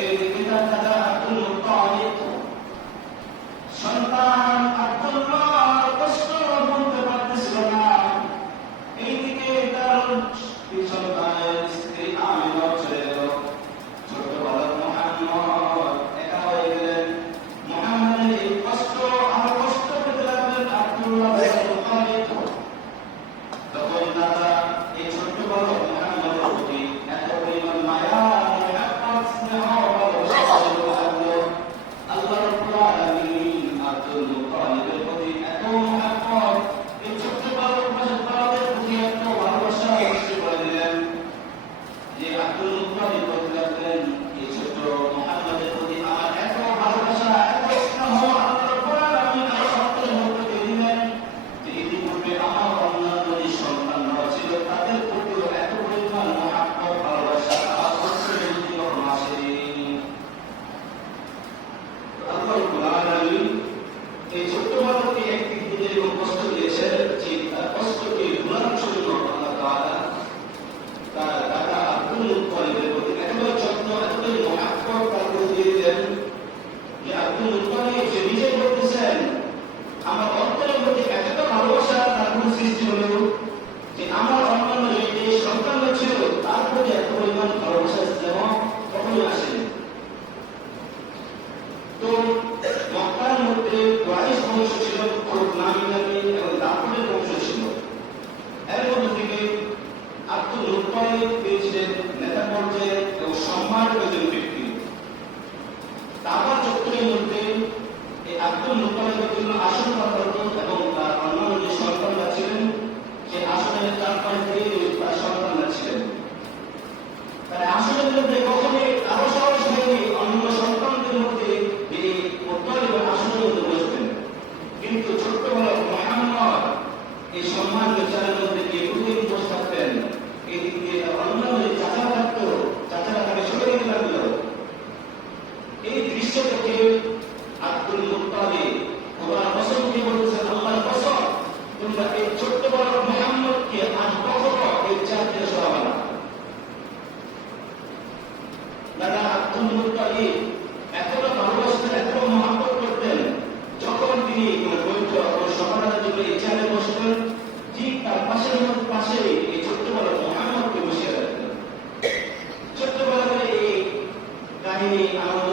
এইদিকে তার দাদা আব্দুল মুত্তালিব সন্তান আব্দুল্লাহর কষ্ট বলতে পারতেছিল না। এইদিকে তার সন্তানের স্ত্রী আমিনা চলে গেল। ছোট বালক মুহাম্মদ একা হয়ে গেলেন। মুহাম্মদের এই কষ্ট আর কষ্ট পেতে লাগলেন আব্দুল্লাহ ইবনে মুত্তালিব। তখন দাদা এই ছোট্ট বালক মুহাম্মদের প্রতি এত পরিমাণ মায়া, মহব্বত, স্নেহ, ভালোবাসা ছিল। আল্লাহ রাব্বুল আলামিন আব্দুল মুত্তালিবের প্রতি এত মহব্বত, এই ছোট্ট বালকের প্রতি এত ভালোবাসা সৃষ্টি করে দিলেন যে আব্দুল মুত্তালিব বলতে লাগলেন, এই ছোট্ট মুহাম্মদের প্রতি আমার এত ভালোবাসা, এত স্নেহ আল্লাহ রাব্বুল আলামিন আমার অন্তরের মধ্যে দিয়ে দিলেন যে ইতিপূর্বে আমার অন্যান্য যে সন্তানরা ছিল তাদের প্রতিও এত পরিমাণ মহব্বত, ভালোবাসা আমার অন্তরের মধ্যে কখনো আসেনি। আল্লাহ রাব্বুল আলামিন এই ছোট্ট বালককে একদিক থেকে এরকম কষ্ট দিয়েছেন যে তার কষ্টকে ভোলানোর জন্য আল্লাহ তাআলা তার দাদা আব্দুল মুত্তালিবের প্রতি এতটাই যত্ন, এতটাই মহব্বত তার প্রতি দিয়ে দিলেন যে আব্দুল মুত্তালিব সে নিজেই বলতেছেন, আমার অন্তরের মধ্যে এতটা ভালোবাসা তার প্রতি সৃষ্টি হলো যে আমার অন্যান্য যে সন্তানরা ছিল তার প্রতি এত পরিমাণ ভালোবাসা, স্নেহ কখনোই আসেনি। তো মক্কার মধ্যে কুরাইশ বংশ ছিল, খুব নামি দামি এবং দাপটের বংশ ছিল। এর মধ্যে থেকে আব্দুল মুত্তালিব পেয়েছিলেন নেতা পর্যায়ে এবং সম্মানিত একজন ব্যক্তি। কাবা চত্বরের মধ্যে এই আব্দুল মুত্তালিবের জন্য আসন পাতা হতো এবং তার অন্যান্য যে সন্তানরা ছিলেন সেই আসনের চারপাশ দিয়ে তার সন্তানরা ছিলেন। তার আসনের মধ্যে কখনোই আরো সাহস হয়নি অন্য সন্তানদের মধ্যে এই মুত্তালিবের আসনের মধ্যে বসতেন। কিন্তু ছোট্ট বালক মুহাম্মদ এই সম্মান বিচারের মধ্যে গিয়ে প্রতিদিন বসে থাকতেন। এই দিক দিয়ে তার অন্যান্য যে চাচারা থাকতো, চাচারা তাকে সরে দিতে লাগলো। এই দৃশ্য দেখে আব্দুল মুত্তালিব খোদার কসম দিয়ে বলতেছেন, আল্লাহর কসম, তোমরা এই ছোট্ট বালক মুহাম্মদকে আজ কখনো এই চার দিয়ে সরাবে না। দাদা আব্দুল মুত্তালিব এতটা ভালোবাসতেন, এতটা মহব্বত করতেন, যখন তিনি কোনো বৈঠক ও সভার জন্য এই চেয়ারে বসতেন, ঠিক তার পাশে এই ছোট্ট বালক মুহাম্মদকে বসিয়ে রাখতেন। ছোট্ট বালকের এই কাহিনী আমার